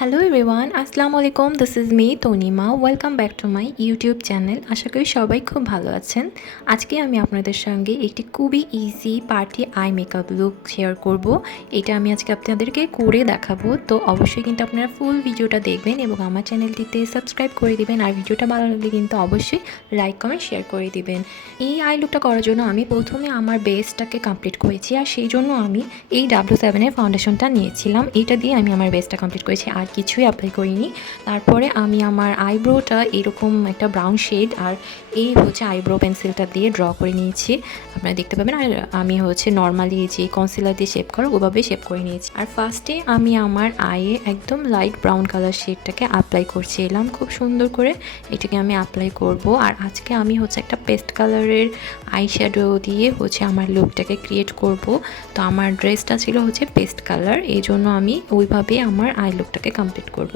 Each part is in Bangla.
হ্যালো এভরিওয়ান, আসসালামু আলাইকুম। This is me Tanima. Welcome back to my YouTube channel. আশা করি সবাই খুব ভালো আছেন। আজকে আমি আপনাদের সঙ্গে একটি খুবই easy party eye makeup look share করব। এটা আমি আজকে আপনাদেরকে করে দেখাবো। তো অবশ্যই কিন্তু আপনারা ফুল ভিডিওটা দেখবেন এবং আমার চ্যানেলটিতে সাবস্ক্রাইব করে দিবেন। আর ভিডিওটা ভালো লাগলে কিন্তু অবশ্যই লাইক কমেন্ট শেয়ার করে দিবেন। এই আই লুকটা করার জন্য আমি প্রথমে আমার বেসটাকে কমপ্লিট করেছি, আর সেই জন্য আমি এই W7 এর ফাউন্ডেশনটা নিয়েছিলাম। এটা দিয়ে আমি আমার বেসটা কমপ্লিট করেছি, আর কিছুই অ্যাপ্লাই করিনি। তারপরে আমি আমার আইব্রোটা এরকম একটা ব্রাউন শেড আর এই হচ্ছে আইব্রো পেন্সিলটা দিয়ে ড্র করে নিয়েছি, আপনারা দেখতে পাবেন। আর আমি হচ্ছে নর্মালি যে কনসিলার দিয়ে শেপ করো ওভাবে শেপ করে নিয়েছি। আর ফার্স্টে আমি আমার আইয়ে একদম লাইট ব্রাউন কালার শেডটাকে অ্যাপ্লাই করছিলাম খুব সুন্দর করে। এটাকে আমি অ্যাপ্লাই করব। আর আজকে আমি হচ্ছে একটা পেস্ট কালারের আই শ্যাডো দিয়ে হচ্ছে আমার লুকটাকে ক্রিয়েট করব। তো আমার ড্রেসটা ছিল হচ্ছে পেস্ট কালার, এই জন্য আমি ওইভাবে আমার আই লুকটাকে কমপ্লিট করব।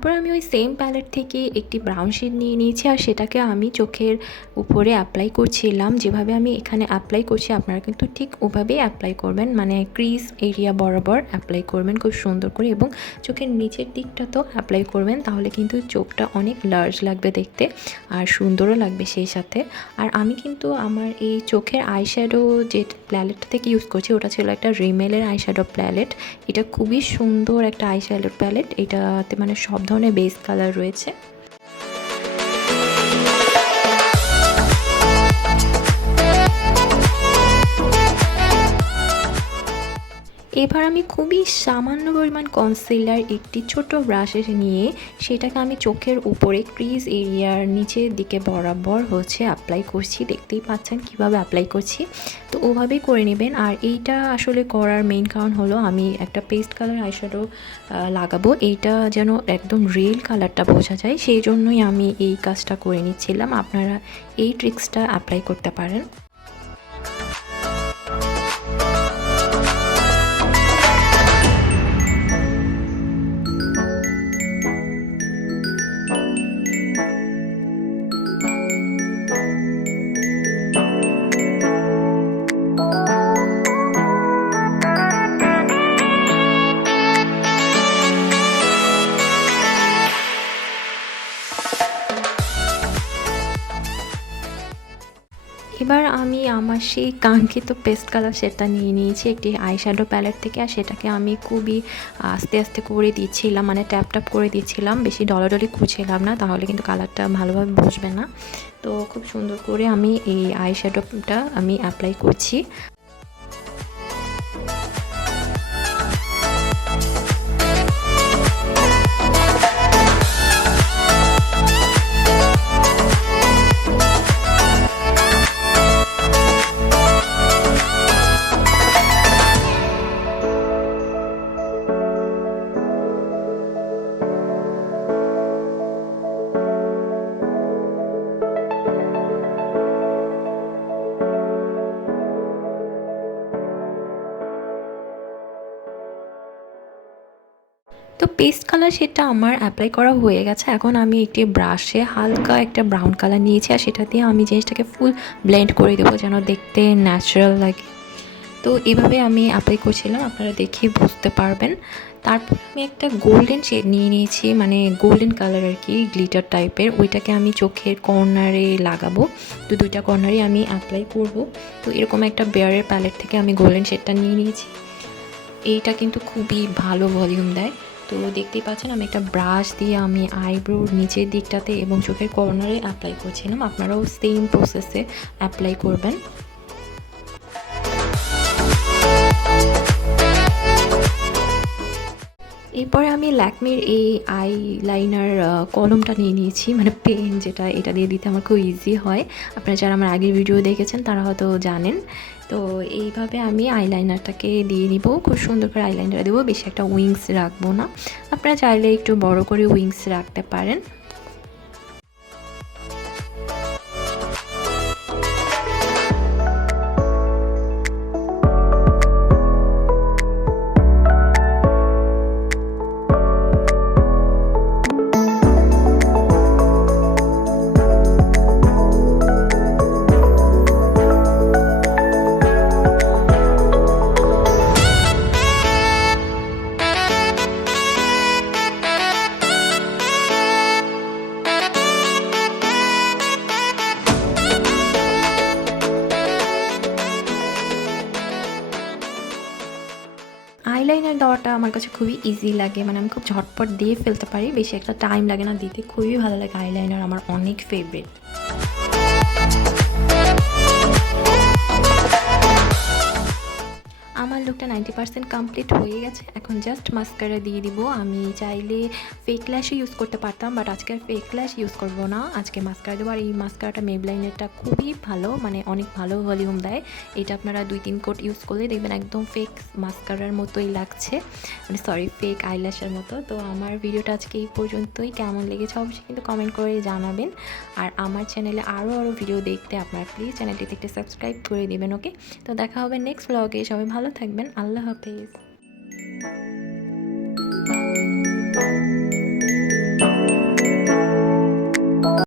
তারপর আমি ওই সেম প্যালেট থেকে একটি ব্রাউন শেড নিয়ে নিয়েছি, আর সেটাকে আমি চোখের উপরে অ্যাপ্লাই করছিলাম। যেভাবে আমি এখানে অ্যাপ্লাই করছি আপনারা কিন্তু ঠিক ওভাবেই অ্যাপ্লাই করবেন, মানে ক্রিজ এরিয়া বরাবর অ্যাপ্লাই করবেন খুব সুন্দর করে, এবং চোখের নিচের দিকটা তো অ্যাপ্লাই করবেন, তাহলে কিন্তু চোখটা অনেক লার্জ লাগবে দেখতে আর সুন্দরও লাগবে সেই সাথে। আর আমি কিন্তু আমার এই চোখের আইশ্যাডো যে প্যালেটটা থেকে ইউজ করছি ওটা ছিল একটা রিমেলের আইশ্যাডো প্যালেট। এটা খুবই সুন্দর একটা আইশ্যাডো প্যালেট, এটাতে মানে সব ধরনের বেস কালার রয়েছে। এবার আমি খুবই সামান্য পরিমাণ কনসিলার একটি ছোট ব্রাশে নিয়ে সেটাকে আমি চোখের উপরে ক্রিজ এরিয়ার নিচের দিকে বরাবর হচ্ছে অ্যাপ্লাই করছি। দেখতেই পাচ্ছেন কিভাবে অ্যাপ্লাই করছি, তো ওভাবেই করে নেবেন। আর এইটা আসলে করার মেইন কারণ হলো আমি একটা পেস্ট কালার আইশ্যাডো লাগাবো, এইটা যেন একদম রিয়েল কালারটা বোঝা যায়, সেই জন্যই আমি এই কাজটা করে নিচ্ছিলাম। আপনারা এই ট্রিক্সটা অ্যাপ্লাই করতে পারেন। এবার আমি আমার সেই কাঙ্ক্ষিত পেস্ট কালার শেডটা নিয়ে নিয়েছি একটি আইশ্যাডো প্যালেট থেকে, আর সেটাকে আমি খুবই আস্তে আস্তে করে দিচ্ছিলাম, মানে ট্যাপ ট্যাপ করে দিচ্ছিলাম, বেশি ডলাডলি করছিলাম না, তাহলে কিন্তু কালারটা ভালোভাবে বসবে না। তো খুব সুন্দর করে আমি এই আইশ্যাডোটা আমি অ্যাপ্লাই করছি। তো পেস্ট কালার সেটা আমার অ্যাপ্লাই করা হয়ে গেছে। এখন আমি একটি ব্রাশে হালকা একটা ব্রাউন কালার নিয়েছি, আর সেটা দিয়ে আমি জিনিসটাকে ফুল ব্লেন্ড করে দেবো যেন দেখতে ন্যাচারাল লাগে। তো এভাবে আমি অ্যাপ্লাই করছিলাম, আপনারা দেখে বুঝতে পারবেন। তারপর আমি একটা গোল্ডেন শেড নিয়ে নিয়েছি, মানে গোল্ডেন কালার আর কি, গ্লিটার টাইপের, ওইটাকে আমি চোখের কর্নারে লাগাবো। তো দুইটা কর্নারে আমি অ্যাপ্লাই করব। তো এরকম একটা বেয়ারের প্যালেট থেকে আমি গোল্ডেন শেডটা নিয়ে নিয়েছি। এইটা কিন্তু খুবই ভালো ভলিউম দেয়। তো দেখতেই পাচ্ছেন আমি একটা ব্রাশ দিয়ে আমি আইব্রোর নিচের দিকটাতে এবং চোখের কর্নারে অ্যাপ্লাই করছিলাম, আপনারাও সেম প্রসেসে অ্যাপ্লাই করবেন। এরপরে আমি ল্যাকমির এই আই লাইনার কলমটা নিয়ে নিয়েছি, মানে পেন যেটা, এটা দিয়ে দিতে আমার খুব ইজি হয়। আপনারা যারা আমার আগের ভিডিও দেখেছেন তারা হয়তো জানেন। তো এইভাবে আমি আইলাইনারটাকে দিয়ে নিব, খুব সুন্দর করে আইলাইনার দেবো, বেশি একটা উইংস রাখবো না। আপনারা চাইলে একটু বড় করে উইংস রাখতে পারেন। মাস্কারাটা আমার কাছে খুবই ইজি লাগে, মানে আমি খুব ঝটপট দিয়ে ফেলতে পারি, বেশি একটা টাইম লাগে না দিতে, খুবই ভালো লাগে। আইলাইনার আমার অনেক ফেভারিট। আমার লুকটা 90% কমপ্লিট হয়ে গেছে। এখন জাস্ট মাস্কারা দিয়ে দিব। আমি চাইলে ফেক ল্যাশও ইউজ করতে পারতাম, বাট আজকে আর ফেক ল্যাশ ইউজ করবো না, আজকে মাস্কারা দেবো। আর এই মাস্কারাটা মেবলাইনেরটা খুবই ভালো, মানে অনেক ভালো ভলিউম দেয়। এটা আপনারা 2-3 কোট ইউজ করলে দেখবেন একদম ফেক মাস্কারার মতোই লাগছে, মানে সরি ফেক আইল্যাশের মতো। তো আমার ভিডিওটা আজকে এই পর্যন্তই। কেমন লেগেছে অবশ্যই কিন্তু কমেন্ট করে জানাবেন। আর আমার চ্যানেলে আরও ভিডিও দেখতে আপনারা প্লিজ চ্যানেলটিতে একটা সাবস্ক্রাইব করে দেবেন। ওকে, তো দেখা হবে নেক্সট ব্লগে। সবাই ভালো থাকবেন। আল্লাহ হাফেজ।